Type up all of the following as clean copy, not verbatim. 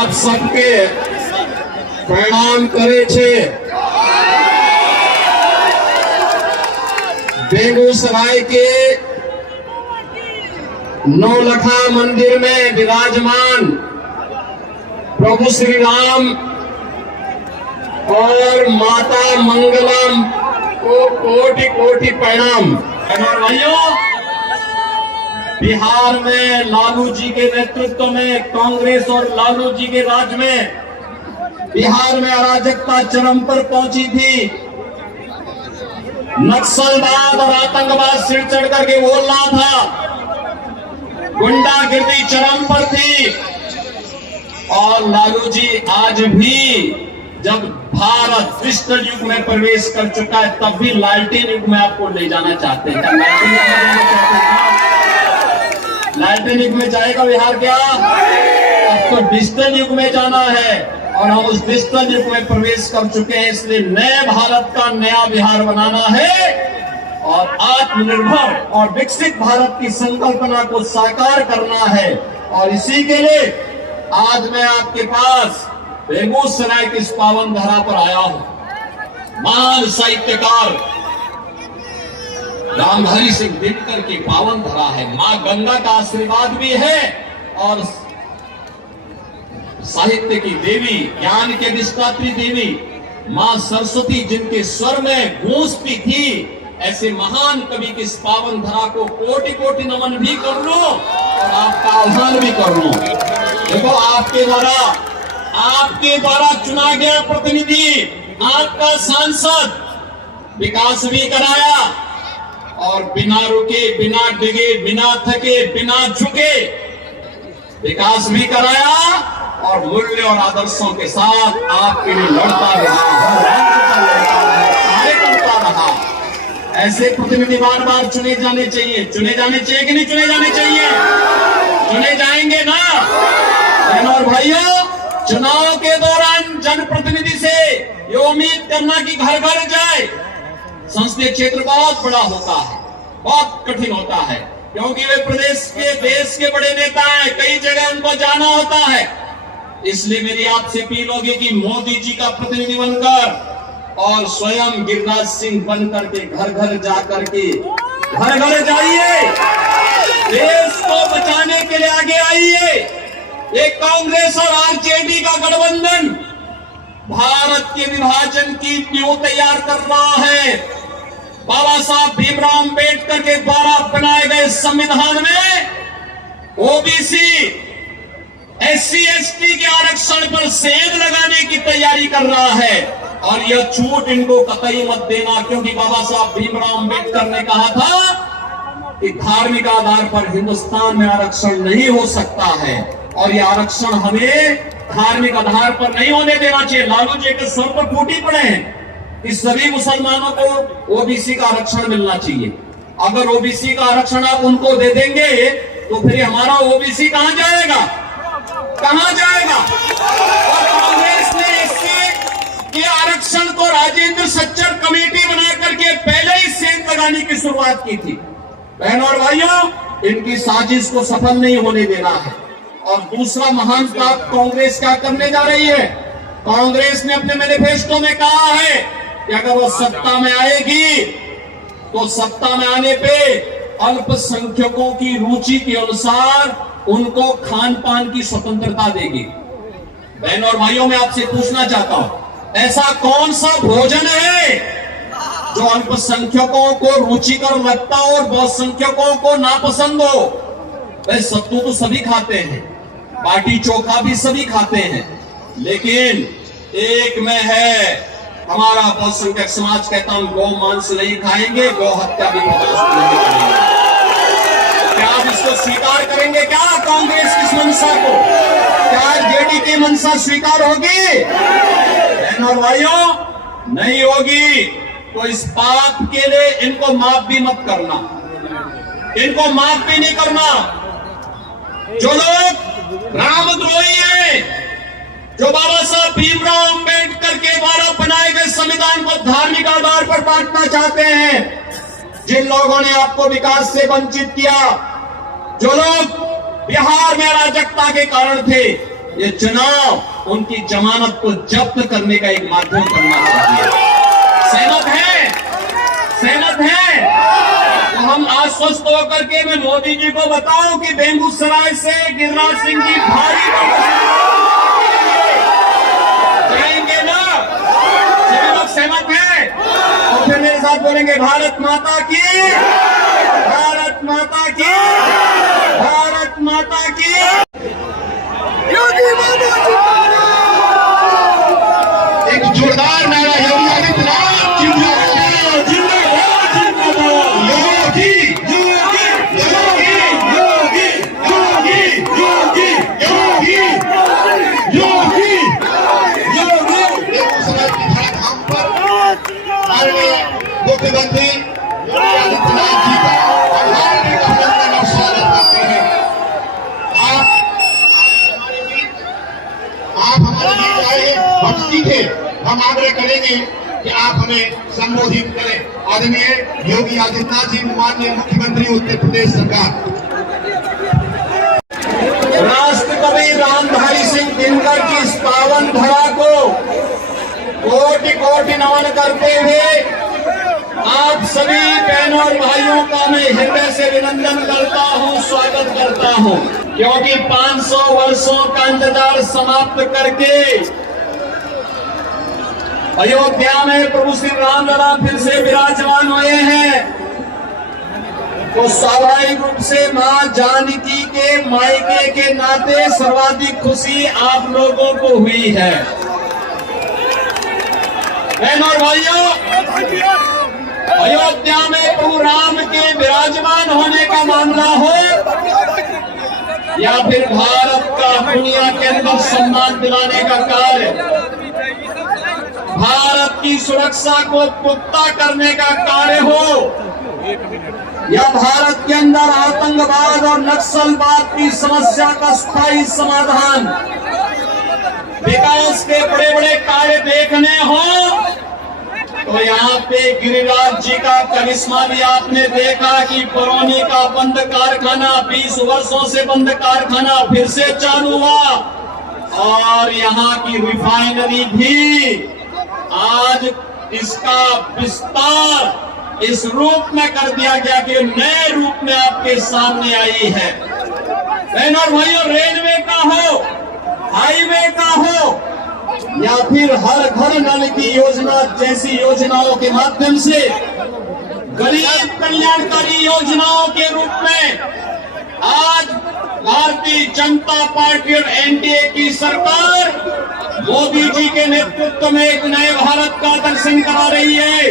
आप सबके प्रणाम करे छे। बेगूसराय के नौलखा मंदिर में विराजमान प्रभु श्री राम और माता मंगलम को कोटि कोटि प्रणाम। भाइयों, बिहार में लालू जी के नेतृत्व में कांग्रेस और लालू जी के राज में बिहार में अराजकता चरम पर पहुंची थी। नक्सलवाद और आतंकवाद सिर चढ़ करके बोल रहा था, गुंडागिर्दी चरम पर थी। और लालू जी आज भी जब भारत डिजिटल युग में प्रवेश कर चुका है, तब भी लालटेन युग में आपको ले जाना चाहते हैं। लालटेन युग में जाएगा बिहार क्या? अब तो डिजिटल युग में जाना है और हम उस डिजिटल युग में प्रवेश कर चुके हैं। इसलिए नए भारत का नया बिहार बनाना है और आत्मनिर्भर और विकसित भारत की संकल्पना को साकार करना है। और इसी के लिए आज मैं आपके पास बेगूसराय की इस पावन धरा पर आया हूं। महान साहित्यकार रामधारी सिंह दिनकर की पावन धरा है। मां गंगा का आशीर्वाद भी है और साहित्य की देवी, ज्ञान के अधिष्ठात्री देवी मां सरस्वती, जिनके स्वर में गूंजती थी, ऐसे महान कवि की इस पावन धरा को कोटि कोटि नमन भी कर लो और आपका आह्वान भी कर लो। देखो, आपके द्वारा चुना गया प्रतिनिधि, आपका सांसद विकास भी कराया और बिना रुके, बिना डिगे, बिना थके, बिना झुके विकास भी कराया और मूल्य और आदर्शों के साथ आपके लिए लड़ता रहा, कार्य करता रहा। ऐसे प्रतिनिधि बार बार चुने जाने चाहिए। चुने जाने चाहिए कि नहीं चुने जाने चाहिए? चुने जाएंगे ना? बहनों और भाइयों, चुनाव के दौरान जनप्रतिनिधि से ये उम्मीद करना कि घर घर जाए, संसदीय क्षेत्र बहुत बड़ा होता है, बहुत कठिन होता है, क्योंकि वे प्रदेश के, देश के बड़े नेता हैं, कई जगह उनको जाना होता है। इसलिए मेरी आपसे अपील होगी कि मोदी जी का प्रतिनिधि बनकर और स्वयं गिरिराज सिंह बनकर के घर घर जाकर के घर घर जाइए, देश को बचाने के लिए आगे आइए। एक कांग्रेस और आरजेडी का गठबंधन भारत के विभाजन की नींव तैयार कर रहा है। बाबा साहब भीमराव अम्बेडकर के द्वारा बनाए गए संविधान में ओबीसी, एससी, एसटी के आरक्षण पर सेंध लगाने की तैयारी कर रहा है। और यह छूट इनको कतई मत देना, क्योंकि बाबा साहब भीमराव अम्बेडकर ने कहा था कि धार्मिक आधार पर हिंदुस्तान में आरक्षण नहीं हो सकता है और यह आरक्षण हमें धार्मिक आधार पर नहीं होने देना चाहिए। लालू जी के सर पर फूटी पड़े हैं कि सभी मुसलमानों को ओबीसी का आरक्षण मिलना चाहिए। अगर ओबीसी का आरक्षण आप उनको दे देंगे तो फिर हमारा ओबीसी कहां जाएगा? कहां जाएगा? और कांग्रेस ने इसके के आरक्षण को राजेंद्र सच्चर कमेटी बना करके पहले ही सेंध लगाने की शुरुआत की थी। बहनों और भाइयों, इनकी साजिश को सफल नहीं होने देना है। और दूसरा महान काम कांग्रेस क्या करने जा रही है? कांग्रेस ने अपने मैनिफेस्टो में कहा है कि अगर वो सत्ता में आएगी तो सत्ता में आने पे अल्पसंख्यकों की रुचि के अनुसार उनको खान पान की स्वतंत्रता देगी। बहनों और भाइयों, मैं आपसे पूछना चाहता हूं, ऐसा कौन सा भोजन है जो अल्पसंख्यकों को रुचिकर लगता हो और बहुसंख्यकों को नापसंद हो? भाई, सत्तू तो सभी खाते हैं, बाटी चोखा भी सभी खाते हैं, लेकिन एक में है हमारा बहुसंख्यक समाज कहता हम गौ मांस नहीं खाएंगे, गौ हत्या भी बर्दाश्त नहीं करेंगे। क्या आप इसको स्वीकार करेंगे? क्या कांग्रेस की मंशा को, क्या जेडी की मंशा स्वीकार होगी? बहनों और भाइयों, नहीं होगी। तो इस पाप के लिए इनको माफ भी मत करना, इनको माफ भी नहीं करना। जो लोग रामद्रोही हैं, जो बाबा साहब भीमराव अम्बेडकर के द्वारा बनाए गए संविधान को धार्मिक आधार पर बांटना चाहते हैं, जिन लोगों ने आपको विकास से वंचित किया, जो लोग बिहार में अराजकता के कारण थे, ये चुनाव उनकी जमानत को जब्त करने का एक माध्यम बनना चाहिए। सहमत है? सहमत है? तो हम आश्वस्त होकर के मैं मोदी जी को बताऊं कि बेगूसराय से गिरिराज सिंह जी भारी जाएंगे ना? सभी लोग सहमत हैं? तो फिर मेरे साथ बोलेंगे भारत माता की, भारत माता की, भारत माता की। एक जोरदार नारा योगी आदित्यनाथ जिंदाबाद, जिंदाबाद, जिंदाबाद। योगी योगी योगी योगी योगी योगी योगी योगी योगी। बेगूसराय की धराधाम पर माननीय मुख्यमंत्री योगी आदित्यनाथ जी का हार्दिक अभिनंदन और स्वागत करते हैं। आप हमारे बीच आए, हम सीखे, हम आग्रह करेंगे कि आप हमें संबोधित करें। आदरणीय योगी आदित्यनाथ जी, माननीय मुख्यमंत्री उत्तर प्रदेश सरकार। राष्ट्रकवि रामधारी सिंह दिनकर की इस पावन धरा को कोटि कोटि नमन करते हुए आप सभी बहनों और भाइयों का मैं हृदय से अभिनंदन करता हूं, स्वागत करता हूं, क्योंकि 500 वर्षों का इंतजार समाप्त करके अयोध्या में प्रभु श्री रामलला फिर से विराजमान हुए हैं। तो स्वाभाविक रूप से मां जानकी के मायके के नाते सर्वाधिक खुशी आप लोगों को हुई है। बहनों और भाइयों, अयोध्या में प्रभु राम के विराजमान होने का मामला हो या फिर भारत का दुनिया के अंदर सम्मान दिलाने का कार्य, भारत की सुरक्षा को पुख्ता करने का कार्य हो, या भारत के अंदर आतंकवाद और नक्सलवाद की समस्या का स्थायी समाधान, विकास के बड़े बड़े कार्य देखने हो, तो यहाँ पे गिरिराज जी का करिश्मा भी आपने देखा कि बरौनी का बंद कारखाना 20 वर्षों से बंद कारखाना फिर से चालू हुआ और यहाँ की रिफाइनरी भी आज इसका विस्तार इस रूप में कर दिया गया कि नए रूप में आपके सामने आई है। बहनों और भाइयों, रेलवे का हो, हाईवे का हो या फिर हर घर नल की योजना जैसी योजनाओं के माध्यम से गरीब कल्याणकारी योजनाओं के रूप में आज भारतीय जनता पार्टी और एनडीए की सरकार मोदी जी के नेतृत्व में एक नए भारत का दर्शन करा रही है।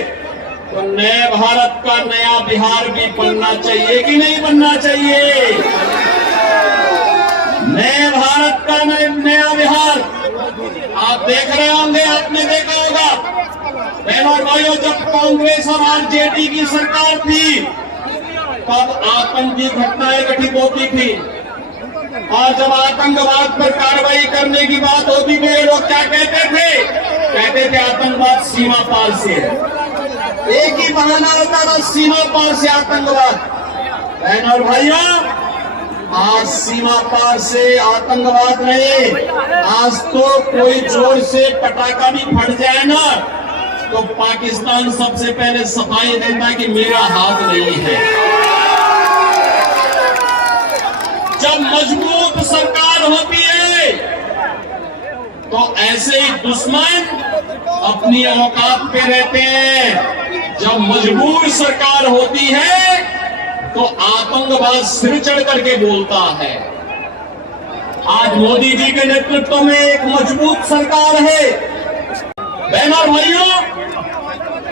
तो नए भारत का नया बिहार भी बनना चाहिए कि नहीं बनना चाहिए? नए भारत का नया बिहार आप देख रहे होंगे, आपने देखा होगा बहनों और भाइयों, जब कांग्रेस और आरजेडी की सरकार थी तब आतंकी घटनाएं घटित होती थी और जब आतंकवाद पर कार्रवाई करने की बात होती थी ये लोग क्या कहते थे आतंकवाद सीमा पार से है। एक ही बहाना होता था, सीमा पार से आतंकवाद। बहनों और भाइयों, आज सीमा पार से आतंकवाद नहीं, आज तो कोई जोर से पटाखा भी फट जाए ना तो पाकिस्तान सबसे पहले सफाई देता कि मेरा हाथ नहीं है। जब मजबूत सरकार होती है तो ऐसे ही दुश्मन अपनी औकात पे रहते हैं। जब मजबूर सरकार होती है तो आतंकवाद सिर चढ़ करके बोलता है। आज मोदी जी के नेतृत्व में एक मजबूत सरकार है। बहनों और भाइयों,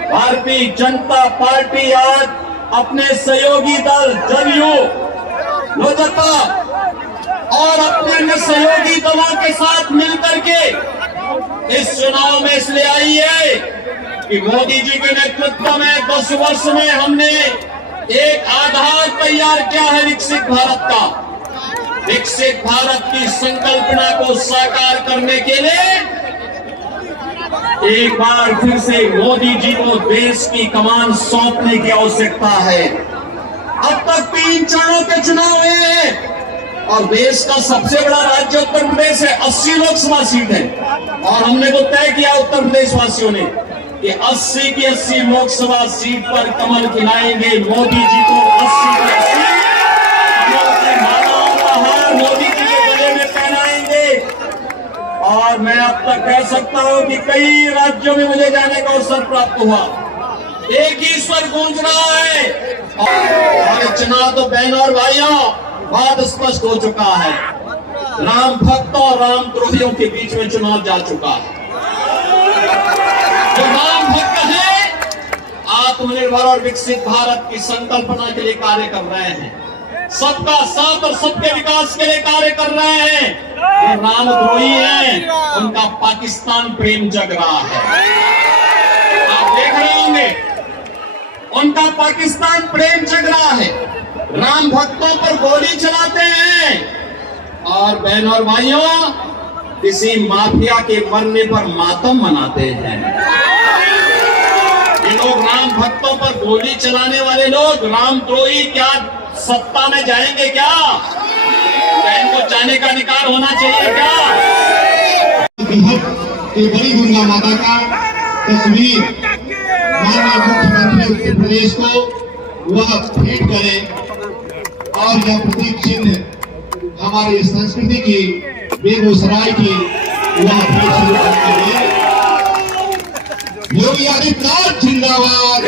भारतीय जनता पार्टी आज अपने सहयोगी दल जदयू, लोजपा और अपने अन्य सहयोगी दलों के साथ मिलकर के इस चुनाव में इसलिए आई है कि मोदी जी के नेतृत्व में 10 वर्ष में हमने एक आधार तैयार किया है विकसित भारत का। विकसित भारत की संकल्पना को साकार करने के लिए एक बार फिर से मोदी जी को देश की कमान सौंपने की आवश्यकता है। अब तक 3 चरणों के चुनाव हुए हैं। और देश का सबसे बड़ा राज्य उत्तर प्रदेश है, 80 लोकसभा सीट है। और हमने तो तय किया उत्तर प्रदेश वासियों ने कि 80 की 80 लोकसभा सीट पर कमल खिलाएंगे मोदी जी को। 80 की 80 कमल की मालाओं का हार मोदी जी के गले में पहनाएंगे। और मैं अब तक कह सकता हूं कि कई राज्यों में मुझे जाने का अवसर प्राप्त हुआ, एक ही स्वर गूंज रहा है। और चुनाव तो बहनों और भाइयों बहुत स्पष्ट हो चुका है, राम भक्तों और राम द्रोहियों के बीच में चुनाव जा चुका है। जो राम भक्त है आत्मनिर्भर और विकसित भारत की संकल्पना के लिए कार्य कर रहे हैं, सबका साथ और सबके विकास के लिए कार्य कर रहे हैं। जो रामद्रोही हैं उनका पाकिस्तान प्रेम जग रहा है, आप देख रहे होंगे उनका पाकिस्तान प्रेम जग रहा है। राम भक्तों पर गोली चलाते हैं और बहनों और भाइयों किसी माफिया के मरने पर मातम मनाते हैं। ये लोग राम भक्तों पर गोली चलाने वाले लोग रामद्रोही क्या सत्ता में जाएंगे क्या? क्या इनको जाने का अधिकार होना चाहिए क्या? बड़ी दुर्गा माता का तस्वीर माननीय मुख्यमंत्री उत्तर प्रदेश को वह भेंट करें और यह प्रतीक चिन्ह हमारी संस्कृति की, बेगूसराय की वह भेंट शुरू करने के लिए योगी आदित्यनाथ जिंदाबाद।